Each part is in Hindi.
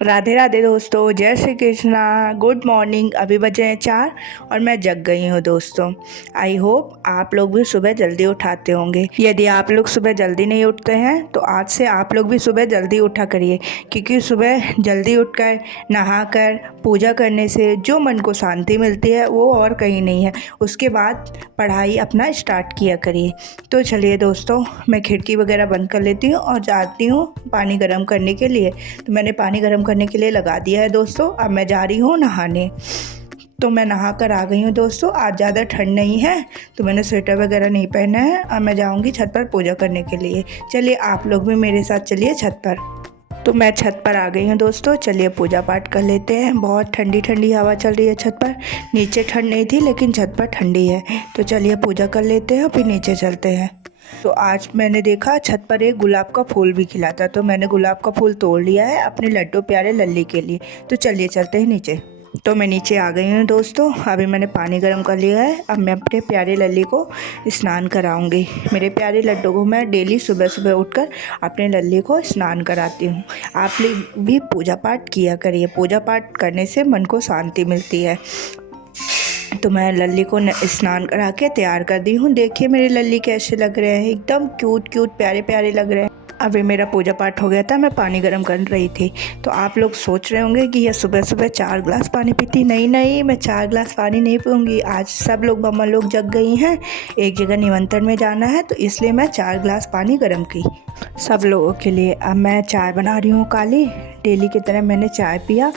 राधे राधे दोस्तों, जय श्री कृष्णा। Good morning. अभी बजे हैं 4 और मैं जग गई हूँ दोस्तों। आई होप आप लोग भी सुबह जल्दी उठाते होंगे। यदि आप लोग सुबह जल्दी नहीं उठते हैं तो आज से आप लोग भी सुबह जल्दी उठा करिए, क्योंकि सुबह जल्दी उठकर नहाकर पूजा करने से जो मन को शांति मिलती है वो और कहीं नहीं है। उसके बाद पढ़ाई अपना स्टार्ट किया करिए। तो चलिए दोस्तों, मैं खिड़की वगैरह बंद कर लेती हूँ और जाती हूँ पानी गर्म करने के लिए। तो मैंने पानी गर्म करने के लिए लगा दिया है दोस्तों। अब मैं जा रही हूँ नहाने। तो मैं नहा कर आ गई हूँ दोस्तों। आज ज़्यादा ठंड नहीं है तो मैंने स्वेटर वगैरह नहीं पहना है। अब मैं जाऊँगी छत पर पूजा करने के लिए। चलिए आप लोग भी मेरे साथ चलिए छत पर। तो मैं छत पर आ गई हूँ दोस्तों। चलिए पूजा पाठ कर लेते हैं। बहुत ठंडी ठंडी हवा चल रही है छत पर। नीचे ठंड नहीं थी लेकिन छत पर ठंडी है। तो चलिए पूजा कर लेते हैं फिर नीचे चलते हैं। तो आज मैंने देखा छत पर एक गुलाब का फूल भी खिला था, तो मैंने गुलाब का फूल तोड़ लिया है अपने लड्डू प्यारे लल्ली के लिए। तो चलिए चलते हैं नीचे। तो मैं नीचे आ गई हूँ दोस्तों। अभी मैंने पानी गर्म कर लिया है। अब मैं अपने प्यारे लल्ली को स्नान कराऊंगी। मेरे प्यारे लड्डू को मैं डेली सुबह सुबह उठकर अपने लल्ली को स्नान कराती हूँ। आप लोग भी पूजा पाठ किया करिए। पूजा पाठ करने से मन को शांति मिलती है। तो मैं लल्ली को स्नान करा के तैयार कर दी हूँ। देखिए मेरे लल्ली कैसे लग रहे हैं, एकदम क्यूट क्यूट प्यारे प्यारे लग रहे हैं। अभी मेरा पूजा पाठ हो गया था, मैं पानी गर्म कर रही थी। तो आप लोग सोच रहे होंगे कि यह सुबह सुबह 4 ग्लास पानी पीती। नहीं नहीं, मैं 4 ग्लास पानी नहीं पीऊँगी। आज सब लोग मम्मा लोग जग गई हैं, एक जगह निमंत्रण में जाना है, तो इसलिए मैं 4 ग्लास पानी गर्म की सब लोगों के लिए। अब मैं चाय बना रही हूँ काली। डेली की तरह मैंने चाय पिया,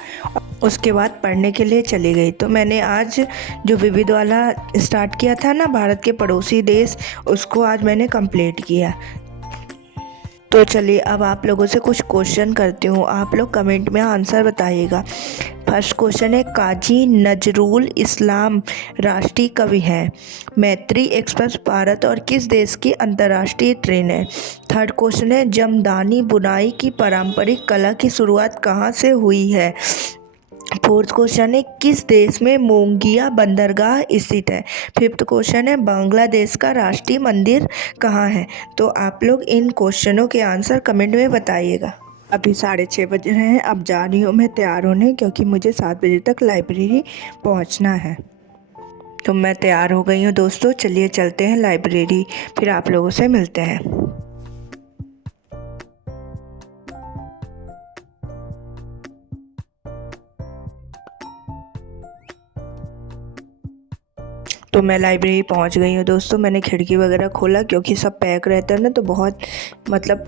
उसके बाद पढ़ने के लिए चली गई। तो मैंने आज जो विविध वाला स्टार्ट किया था ना, भारत के पड़ोसी देश, उसको आज मैंने कंप्लीट किया। तो चलिए अब आप लोगों से कुछ क्वेश्चन करती हूँ, आप लोग कमेंट में आंसर बताइएगा। फर्स्ट क्वेश्चन है, काजी नजरुल इस्लाम राष्ट्रीय कवि हैं। मैत्री एक्सप्रेस भारत और किस देश की अंतर्राष्ट्रीय ट्रेन है। थर्ड क्वेश्चन है, जमदानी बुनाई की पारंपरिक कला की शुरुआत कहाँ से हुई है। फोर्थ क्वेश्चन है, किस देश में मोंगिया बंदरगाह स्थित है। फिफ्थ क्वेश्चन है, बांग्लादेश का राष्ट्रीय मंदिर कहाँ है। तो आप लोग इन क्वेश्चनों के आंसर कमेंट में बताइएगा। अभी 6:30 बज रहे हैं। अब जा रही हूँ मैं तैयार होने, क्योंकि मुझे 7 बजे तक लाइब्रेरी पहुँचना है। तो मैं तैयार हो गई हूँ दोस्तों। चलिए चलते हैं लाइब्रेरी, फिर आप लोगों से मिलते हैं। तो मैं लाइब्रेरी पहुंच गई हूँ दोस्तों। मैंने खिड़की वगैरह खोला, क्योंकि सब पैक रहता है ना, तो बहुत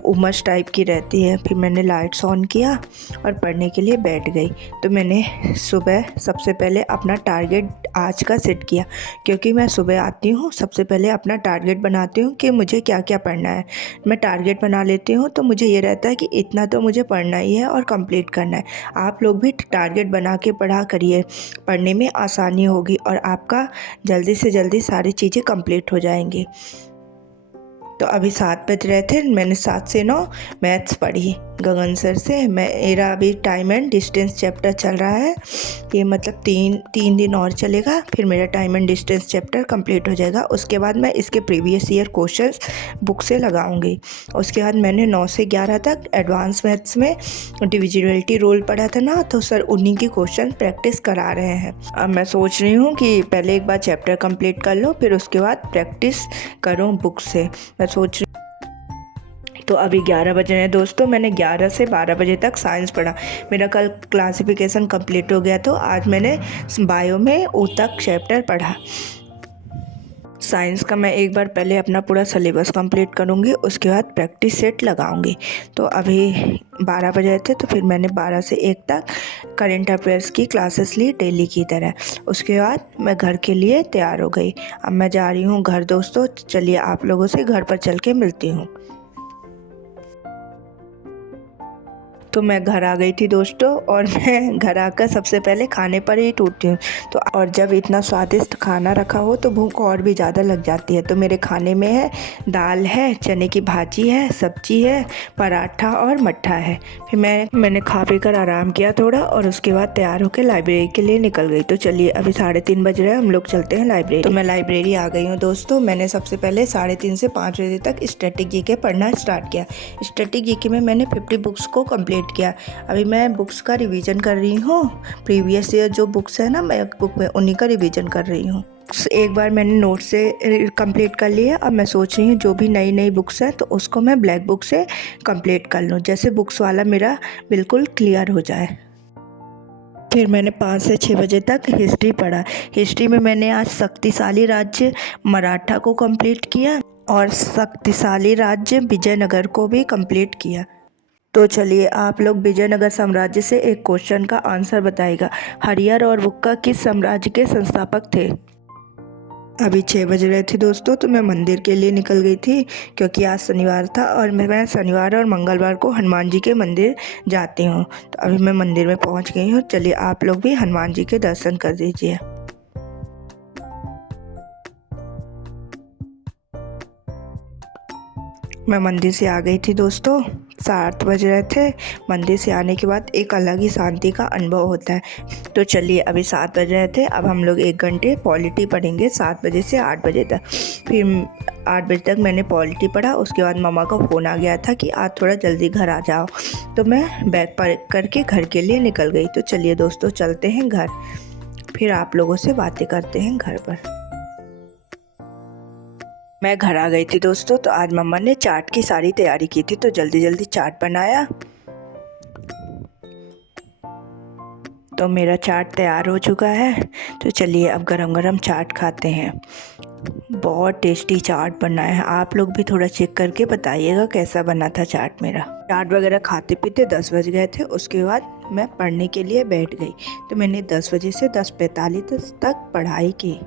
उमस टाइप की रहती है। फिर मैंने लाइट्स ऑन किया और पढ़ने के लिए बैठ गई। तो मैंने सुबह सबसे पहले अपना टारगेट आज का सेट किया, क्योंकि मैं सुबह आती हूँ सबसे पहले अपना टारगेट बनाती हूँ कि मुझे क्या क्या पढ़ना है। मैं टारगेट बना लेती हूँ तो मुझे ये रहता है कि इतना तो मुझे पढ़ना ही है और कंप्लीट करना है। आप लोग भी टारगेट बना के पढ़ा करिए, पढ़ने में आसानी होगी और आपका जल्दी से जल्दी सारी चीज़ें कंप्लीट हो जाएंगी। तो अभी 7 बज रहे थे। मैंने 7 से 9 मैथ्स पढ़ी गगन सर से। मेरा अभी टाइम एंड डिस्टेंस चैप्टर चल रहा है। ये तीन दिन और चलेगा, फिर मेरा time and distance chapter complete हो जाएगा। उसके बाद मैं इसके प्रीवियस ईयर क्वेश्चंस बुक से लगाऊंगी। उसके बाद मैंने 9 से 11 तक एडवांस मैथ्स में डिविजिबिलिटी रूल पढ़ा था ना, तो सर उन्हीं की क्वेश्चन प्रैक्टिस करा रहे हैं। अब मैं सोच रही हूँ कि पहले एक बार चैप्टर कंप्लीट कर लो, फिर उसके बाद प्रैक्टिस करूँ बुक से। मैं सोच रही। तो अभी 11 बज रहे हैं दोस्तों। मैंने 11 से 12 बजे तक साइंस पढ़ा। मेरा कल क्लासिफिकेशन कंप्लीट हो गया, तो आज मैंने बायो में ऊ तक चैप्टर पढ़ा। साइंस का मैं एक बार पहले अपना पूरा सिलेबस कंप्लीट करूँगी, उसके बाद प्रैक्टिस सेट लगाऊंगी। तो अभी 12 बजे थे, तो फिर मैंने 12 से 1 तक करंट अफेयर्स की क्लासेस ली डेली की तरह। उसके बाद मैं घर के लिए तैयार हो गई। अब मैं जा रही हूँ घर दोस्तों। चलिए आप लोगों से घर पर चल के मिलती हूँ। तो मैं घर आ गई थी दोस्तों, और मैं घर आकर सबसे पहले खाने पर ही टूटती हूँ। तो और जब इतना स्वादिष्ट खाना रखा हो तो भूख और भी ज़्यादा लग जाती है। तो मेरे खाने में है दाल है, चने की भाजी है, सब्जी है, पराठा और मट्ठा है। फिर मैंने खा पी कर आराम किया थोड़ा, और उसके बाद तैयार होकर लाइब्रेरी के लिए निकल गई। तो चलिए अभी 3:30 बज रहे हैं, हम लोग चलते हैं लाइब्रेरी। तो मैं लाइब्रेरी आ गई हूँ दोस्तों। मैंने सबसे पहले 3:30 से 5 बजे तक स्टैटिक जीके पढ़ना स्टार्ट किया। स्टैटिक जीके में मैंने 50 बुक्स को कंप्लीट कंप्लीट किया। अभी मैं बुक्स का रिवीजन कर रही हूँ। प्रीवियस ईयर जो बुक्स है ना मैथ बुक में, उन्हीं का रिवीजन कर रही हूँ। एक बार मैंने नोट से कंप्लीट कर लिया। अब मैं सोच रही हूँ जो भी नई नई बुक्स हैं तो उसको मैं ब्लैक बुक से कंप्लीट कर लूँ, जैसे बुक्स वाला मेरा बिल्कुल क्लियर हो जाए। फिर मैंने 5 से 6 बजे तक हिस्ट्री पढ़ा। हिस्ट्री में मैंने आज शक्तिशाली राज्य मराठा को कंप्लीट किया और शक्तिशाली राज्य विजयनगर को भी कंप्लीट किया। तो चलिए आप लोग विजयनगर साम्राज्य से एक क्वेश्चन का आंसर बताइएगा। हरिहर और बुक्का किस साम्राज्य के संस्थापक थे? अभी 6 बज रहे थे दोस्तों, तो मैं मंदिर के लिए निकल गई थी क्योंकि आज शनिवार था और मैं शनिवार और मंगलवार को हनुमान जी के मंदिर जाती हूँ। तो अभी मैं मंदिर में पहुँच गई हूँ। चलिए आप लोग भी हनुमान जी के दर्शन कर दीजिए। मैं मंदिर से आ गई थी दोस्तों, 7 बज रहे थे। मंदिर से आने के बाद एक अलग ही शांति का अनुभव होता है। तो चलिए अभी 7 बज रहे थे, अब हम लोग 1 घंटे पॉलिटी पढ़ेंगे 7 बजे से 8 बजे तक। फिर 8 बजे तक मैंने पॉलिटी पढ़ा। उसके बाद मम्मा का फ़ोन आ गया था कि आज थोड़ा जल्दी घर आ जाओ, तो मैं बैग पैक करके घर के लिए निकल गई। तो चलिए दोस्तों चलते हैं घर, फिर आप लोगों से बातें करते हैं घर पर। मैं घर आ गई थी दोस्तों, तो आज मम्मा ने चाट की सारी तैयारी की थी, तो जल्दी जल्दी चाट बनाया। तो मेरा चाट तैयार हो चुका है। तो चलिए अब गरम गरम चाट खाते हैं। बहुत टेस्टी चाट बना है। आप लोग भी थोड़ा चेक करके बताइएगा कैसा बना था चाट मेरा। चाट वगैरह खाते पीते 10 बज गए थे। उसके बाद मैं पढ़ने के लिए बैठ गई। तो मैंने 10 बजे से 10:45 तक पढ़ाई की।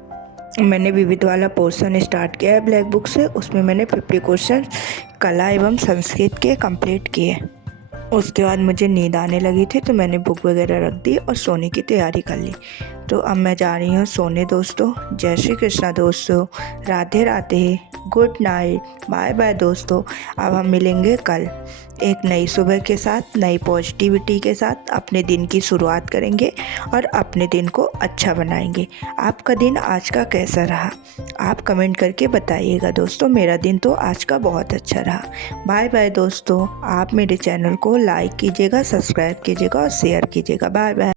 मैंने विविध वाला पोर्शन स्टार्ट किया है ब्लैक बुक से। उसमें मैंने 50 क्वेश्चन कला एवं संस्कृत के कंप्लीट किए। उसके बाद मुझे नींद आने लगी थी, तो मैंने बुक वगैरह रख दी और सोने की तैयारी कर ली। तो अब मैं जा रही हूँ सोने दोस्तों। जय श्री कृष्णा दोस्तों, Radhe Radhe, good night, bye bye दोस्तों। अब हम मिलेंगे कल एक नई सुबह के साथ, नई पॉजिटिविटी के साथ अपने दिन की शुरुआत करेंगे और अपने दिन को अच्छा बनाएंगे। आपका दिन आज का कैसा रहा आप कमेंट करके बताइएगा दोस्तों। मेरा दिन तो आज का बहुत अच्छा रहा। बाय बाय दोस्तों। आप मेरे चैनल को लाइक कीजिएगा, सब्सक्राइब कीजिएगा और शेयर कीजिएगा। Bye bye.